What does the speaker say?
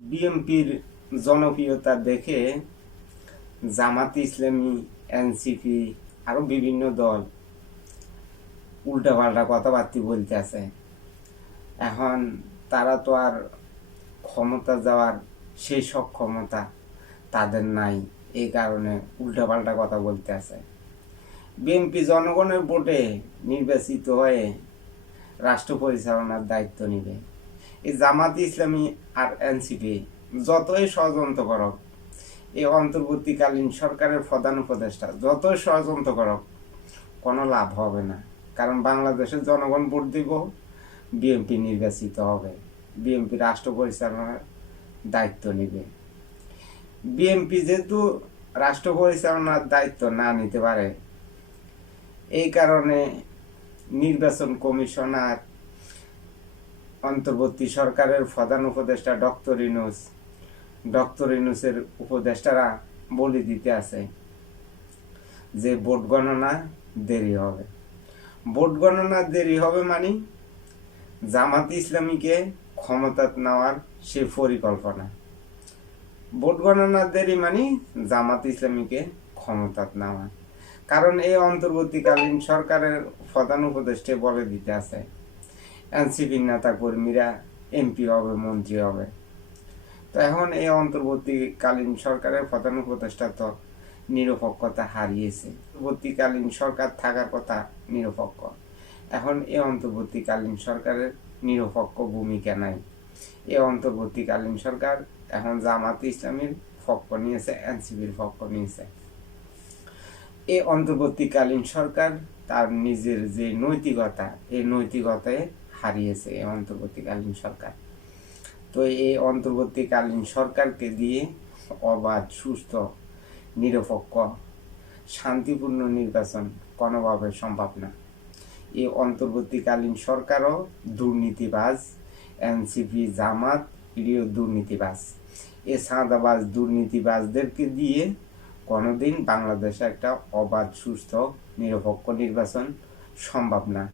বিএনপির জনপ্রিয়তা দেখে জামাত ইসলামী, এনসিপি আরো বিভিন্ন দল উল্টাপাল্টা কথাবার্তা বলতে আছে। এখন তারা তো আর ক্ষমতা যাওয়ার সেই সক্ষমতা তাদের নাই, এই কারণে উল্টাপাল্টা কথা বলতে আছে। বিএনপি জনগণের ভোটে নির্বাচিত হয়ে রাষ্ট্র পরিচালনার দায়িত্ব নিবে। এই জামাত ইসলামী আর এনসিপি যতই ষড়যন্ত্র করক, এই অন্তর্বর্তীকালীন সরকারের প্রধান উপদেষ্টা যতই ষড়যন্ত্র করক, কোনো লাভ হবে না। কারণ বাংলাদেশের জনগণ ভোট দিব, বিএনপি নির্বাচিত হবে, বিএনপি রাষ্ট্র পরিচালনার দায়িত্ব নেবে। বিএনপি যেহেতু রাষ্ট্র পরিচালনার দায়িত্ব না নিতে পারে, এই কারণে নির্বাচন কমিশনার, অন্তর্বর্তী সরকারের প্রধান উপদেষ্টা ডক্টর ইউনূসের উপদেষ্টারা বলে দিতে আছে যে ভোট গণনা দেরি হবে। ভোট গণনা দেরি হবে মানে জামাত ইসলামীকে ক্ষমতা নেওয়ার সে পরিকল্পনা। ভোট গণনা দেরি মানে জামাত ইসলামীকে ক্ষমতা নেওয়া। কারণ এই অন্তর্বর্তীকালীন সরকারের প্রধান উপদেষ্টা বলে দিতে আছে এনসিপির নেতা কর্মীরা এমপি হবে, মন্ত্রী হবে। তো এখন এই অন্তর্বর্তীকালীন সরকারের প্রধান উপদেষ্টা তো নিরপেক্ষতা হারিয়েছে। অন্তর্বর্তীকালীন সরকার থাকার কথা নিরপেক্ষ, এখন এই অন্তর্বর্তীকালীন সরকারের নিরপেক্ষ ভূমিকা নাই। এই অন্তর্বর্তীকালীন সরকার এখন জামাত ইসলামীর পক্ষ নিয়েছে, এনসিপির পক্ষ নিয়েছে। এই অন্তর্বর্তীকালীন সরকার তার নিজের যে নৈতিকতা, এই নৈতিকতায় হারিয়েছে এই অন্তর্বর্তীকালীন সরকার। তো এই অন্তর্বর্তীকালীন সরকারকে দিয়ে অবাধ, সুস্থ, নিরপেক্ষ, শান্তিপূর্ণ নির্বাচন কোনোভাবে সম্ভব না। এই অন্তর্বর্তীকালীন সরকারও দুর্নীতিবাজ, এনসিপি, জামাত এটিও দুর্নীতিবাজ। এই সাদাবাজ দুর্নীতিবাজদেরকে দিয়ে কোনোদিন বাংলাদেশে একটা অবাধ, সুস্থ, নিরপেক্ষ নির্বাচন সম্ভব না।